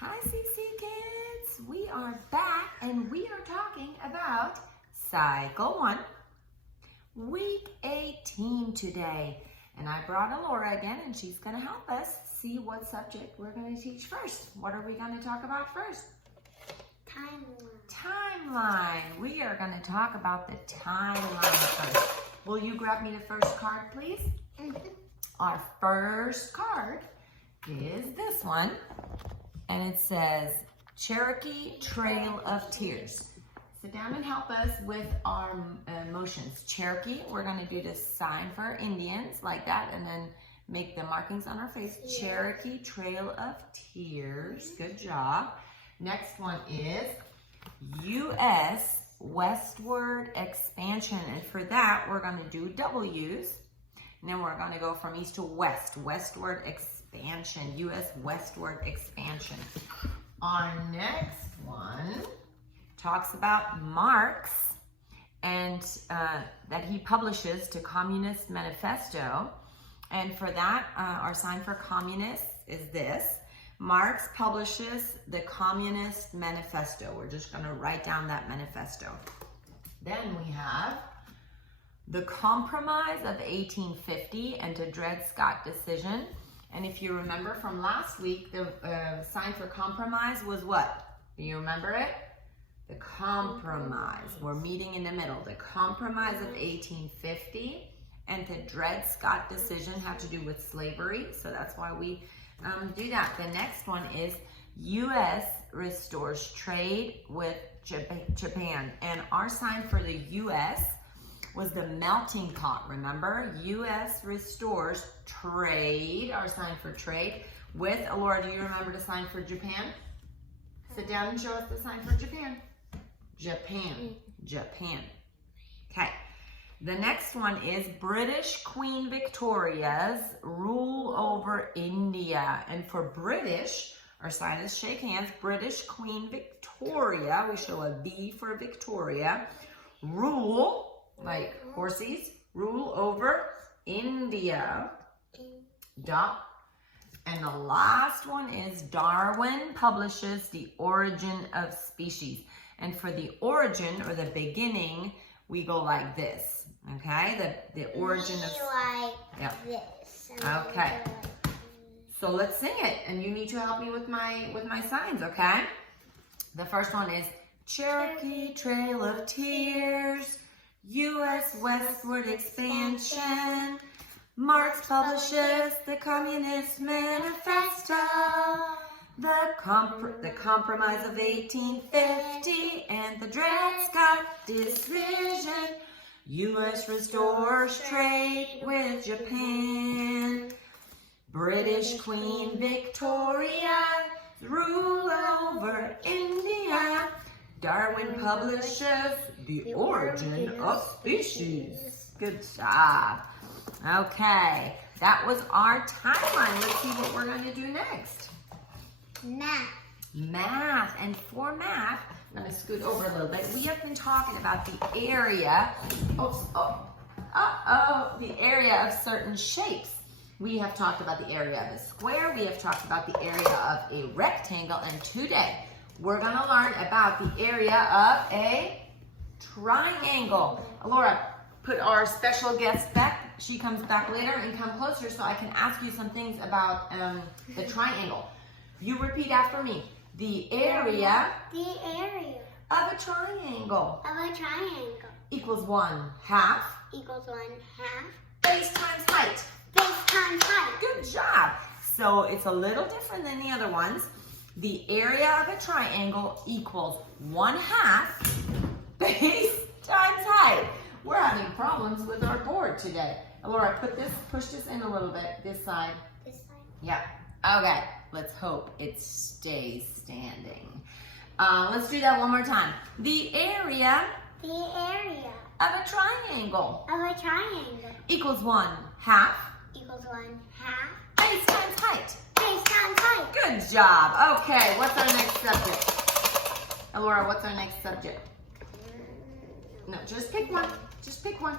Hi CC Kids! We are back and we are talking about Cycle 1, Week 18 today. And I brought Alora again and she's going to help us see what subject we're going to teach first. What are we going to talk about first? Timeline. We are going to talk about the timeline first. Will you grab me the first card, please? Our first card is this one. And it says, Cherokee Trail of Tears. Sit down and help us with our motions. Cherokee, we're going to do the sign for Indians, like that, and then make the markings on our face. Yeah. Cherokee Trail of Tears. Good job. Next one is U.S. Westward Expansion. And for that, we're going to do W's. And then we're going to go from east to west. Westward Expansion. U.S. westward expansion. Our next one talks about Marx and that he publishes to Communist Manifesto. And for that, our sign for communist is this. Marx publishes the Communist Manifesto. We're just going to write down that manifesto. Then we have the Compromise of 1850 and the Dred Scott decision. And if you remember from last week, the sign for compromise was what? Do you remember it? The compromise. We're meeting in the middle. The Compromise of 1850 and the Dred Scott decision had to do with slavery. So that's why we do that. The next one is U.S. restores trade with Japan. And our sign for the U.S. was the melting pot, remember? U.S. restores trade, our sign for trade, with, Alora, do you remember the sign for Japan? Sit down and show us the sign for Japan. Japan. Okay. The next one is British Queen Victoria's rule over India. And for British, our sign is shake hands. British Queen Victoria, we show a V for Victoria, rule, like horses, rule over India. Dot. And the last one is Darwin publishes The Origin of Species. And for the origin or the beginning, we go like this. Okay? The origin of this. Okay. So let's sing it. And you need to help me with my signs, okay? The first one is Cherokee Trail of Tears. U.S. westward expansion. Marx publishes the Communist Manifesto. The Compromise of 1850 and the Dred Scott decision. U.S. restores trade with Japan. British Queen Victoria rule over India. Darwin publishes The Origin of Species. Good job. Okay, that was our timeline. Let's see what we're going to do next. Math. And for math, I'm going to scoot over a little bit. We have been talking about the area. The area of certain shapes. We have talked about the area of a square. We have talked about the area of a rectangle. And today, we're going to learn about the area of a triangle. Alora, put our special guest back. She comes back later and come closer so I can ask you some things about the triangle. You repeat after me. The area of a triangle equals 1/2 base times height. Good job. So it's a little different than the other ones. The area of a triangle equals 1/2 base times height. We're having problems with our board today. Alora, push this in a little bit, this side. This side? Yeah. Okay, let's hope it stays standing. Let's do that one more time. The area of a triangle equals 1/2 base times height. Good job. Okay, what's our next subject? Alora, what's our next subject? No, just pick one. Just pick one.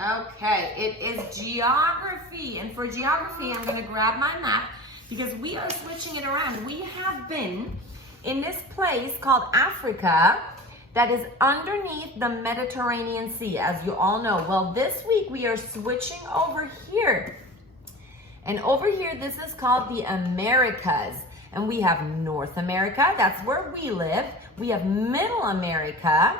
Okay, it is geography. And for geography, I'm gonna grab my map because we are switching it around. We have been in this place called Africa that is underneath the Mediterranean Sea, as you all know. Well, this week we are switching over here. And over here, this is called the Americas. And we have North America, that's where we live. We have Middle America,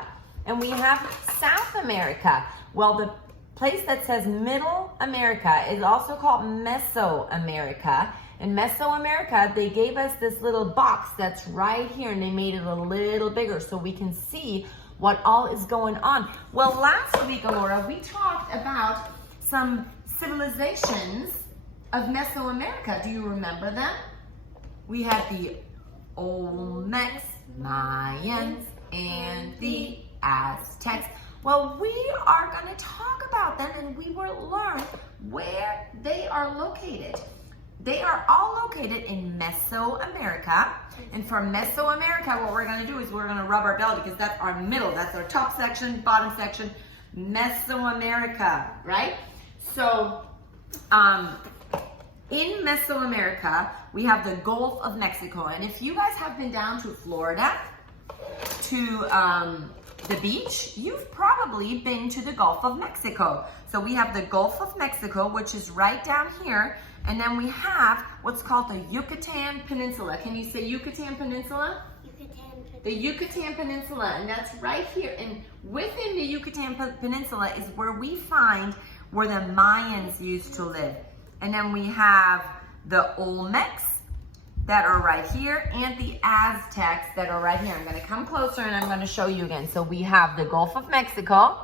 and we have South America. Well, the place that says Middle America is also called Mesoamerica. In Mesoamerica, they gave us this little box that's right here, and they made it a little bigger so we can see what all is going on. Well, last week, Alora, we talked about some civilizations of Mesoamerica. Do you remember them? We had the Olmecs, Mayans, and the Aztecs. Well, we are going to talk about them, and we will learn where they are located. They are all located in Mesoamerica. And for Mesoamerica, what we're going to do is we're going to rub our belly because that's our middle. That's our top section, bottom section, Mesoamerica, right? So, in Mesoamerica, we have the Gulf of Mexico. And if you guys have been down to Florida, to the beach, you've probably been to the Gulf of Mexico. So we have the Gulf of Mexico, which is right down here. And then we have what's called the Yucatan Peninsula. Can you say Yucatan Peninsula? The Yucatan Peninsula, and that's right here. And within the Yucatan Peninsula is where we find where the Mayans used to live. And then we have the Olmecs that are right here and the Aztecs that are right here. I'm going to come closer and I'm going to show you again. So we have the Gulf of Mexico.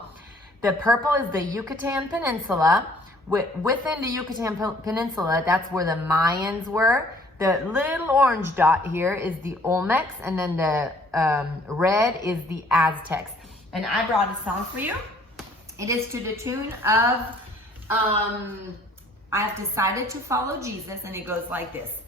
The purple is the Yucatan Peninsula. Within the Yucatan Peninsula, that's where the Mayans were. The little orange dot here is the Olmecs, and then the red is the Aztecs. And I brought a song for you. It is to the tune of I've decided to follow Jesus, and it goes like this.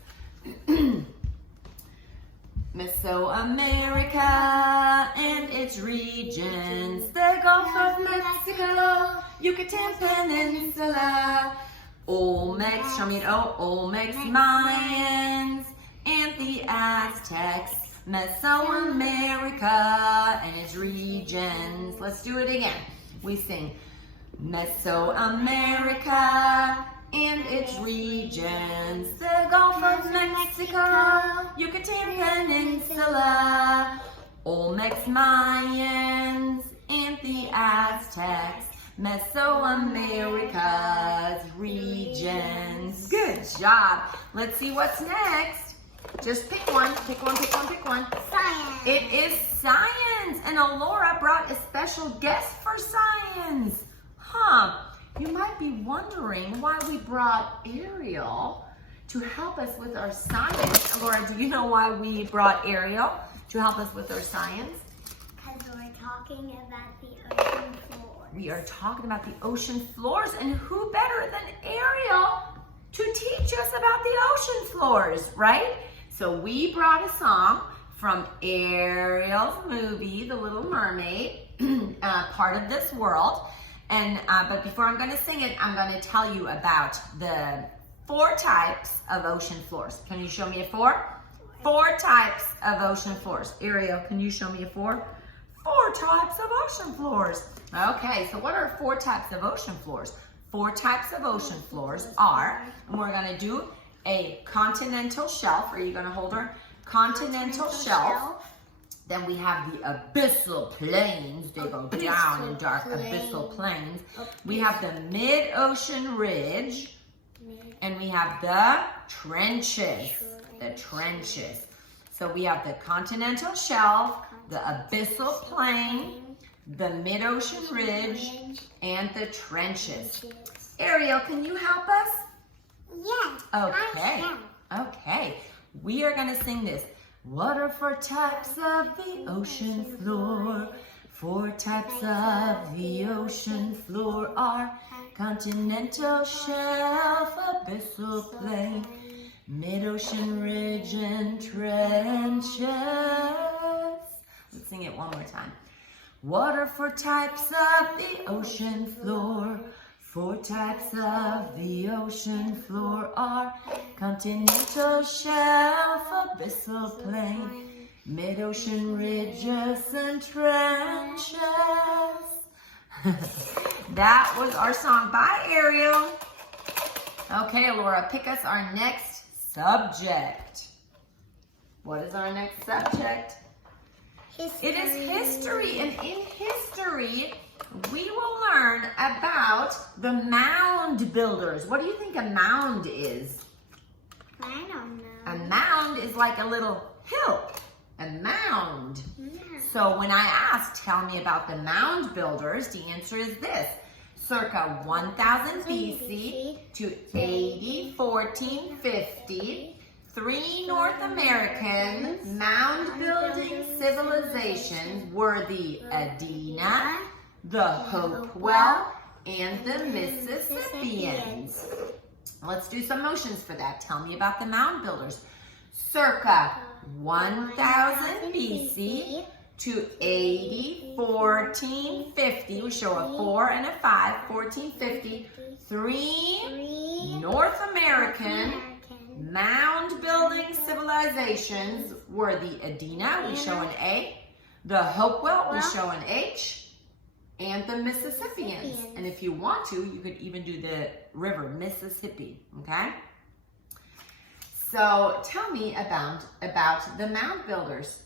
Mesoamerica and its regions, the Gulf of Mexico, Yucatan Peninsula, Olmecs, show me an O, Olmecs, Mayans, and the Aztecs, Mesoamerica and its regions. Let's do it again. We sing Mesoamerica and its regions, the Gulf of Mexico, Yucatan Peninsula, Olmecs, Mayans, and the Aztecs, Mesoamerica's regions. Good job. Let's see what's next. Just pick one, pick one, pick one, pick one. Science. It is science, and Alora brought a special guest for science. You might be wondering why we brought Ariel to help us with our science. Alora, do you know why we brought Ariel to help us with our science? Because we're talking about the ocean floors. We are talking about the ocean floors, and who better than Ariel to teach us about the ocean floors, right? So we brought a song from Ariel's movie, The Little Mermaid, Part of This World. And but before I'm going to sing it, I'm going to tell you about the 4 types of ocean floors. Can you show me a 4? 4 types of ocean floors. Ariel, can you show me a 4? 4 types of ocean floors. Okay, so what are 4 types of ocean floors? 4 types of ocean floors are, and we're going to do a continental shelf. Are you going to hold her? Continental shelf. Then we have the abyssal plains. They go down in dark abyssal plains. We have the mid-ocean ridge. And we have the trenches. The trenches. So we have the continental shelf, the abyssal plain, the mid-ocean ridge, and the trenches. Ariel, can you help us? Yes. Okay. Okay. We are going to sing this. What are 4 types of the ocean floor? 4 types of the ocean floor are continental shelf, abyssal plain, mid-ocean ridge, and trenches. Let's sing it one more time. What are 4 types of the ocean floor? 4 types of the ocean floor are continental shelf, abyssal plain, mid-ocean ridges and trenches. That was our song by Ariel. Okay, Laura, pick us our next subject. What is our next subject? History. It is history, and in history, we will learn about the mound builders. What do you think a mound is? I don't know. A mound is like a little hill, a mound. Yeah. So when I asked, tell me about the mound builders, the answer is this. Circa 1000 BC to AD 1450, 3 North American mound building civilizations were the Adena, the Hopewell, and the Mississippians. Let's do some motions for that. Tell me about the mound builders. Circa 1000 BC to AD 1450. We show a 4 and a 5. 1450. 3 North American mound building civilizations were the Adena. We show an A. The Hopewell. We show an H. And the Mississippians. And if you want to, you could even do the river Mississippi, okay? So tell me about the mound builders.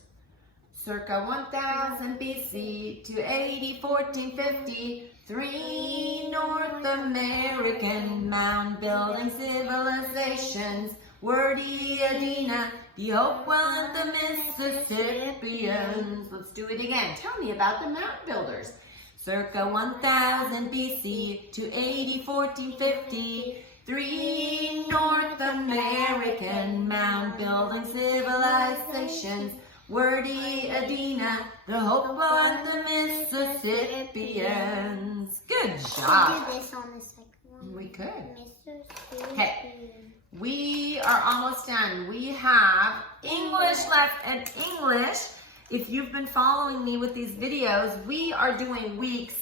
Circa 1000 BC to AD 1450, 3 North American mound building civilizations were the Adena, the Hopewell, and the Mississippians. Let's do it again. Tell me about the mound builders. Circa 1000 BC to AD 1450, 3 North American mound building civilizations were the Adena, the Hopewell, and the Mississippians. Good job. We do this on the second one. We could. Mississippi. Okay. We are almost done. We have English left, and English, if you've been following me with these videos, we are doing weeks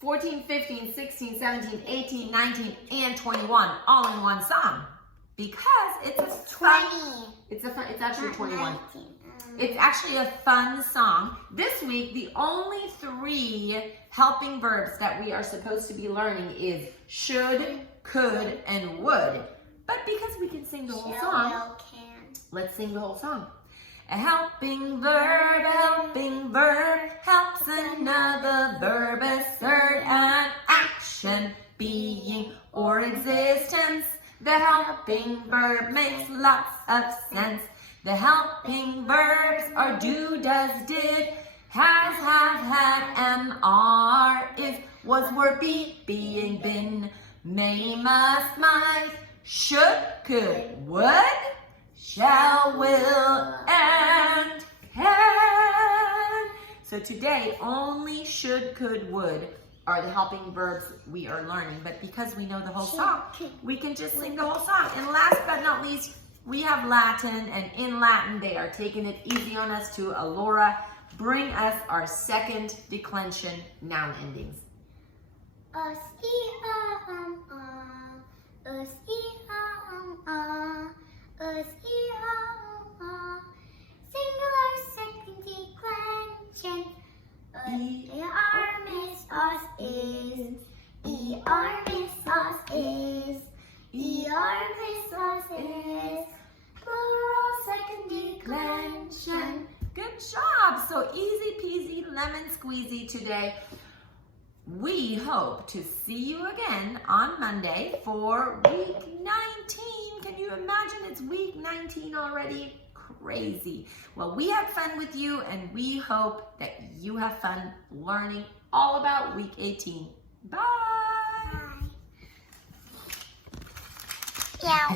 14, 15, 16, 17, 18, 19, and 21 all in one song. Because it's a fun, 20. it's actually 21. 19. It's actually a fun song. This week, the only 3 helping verbs that we are supposed to be learning is should, could, and would. But because we can sing the whole song, let's sing the whole song. A helping verb helps another verb assert an action, being, or existence. The helping verb makes lots of sense. The helping verbs are do, does, did, has, have, had, am, are, is, was, were, be, being, been, may, must, might, should, could, would, shall, will, and can. So today, only should, could, would are the helping verbs we are learning. But because we know the whole song, we can just sing the whole song. And last but not least, we have Latin, and in Latin, they are taking it easy on us too. Alora, bring us our second declension noun endings. Singular second declension. Er, miss, us, is. Er, miss, us, is. Er, miss, us, is. Plural second declension. Good job. So easy peasy lemon squeezy today. We hope to see you again on Monday for week 19. Can you imagine it's week 19 already? Crazy. Well, we had fun with you, and we hope that you have fun learning all about week 18. Bye. Yeah.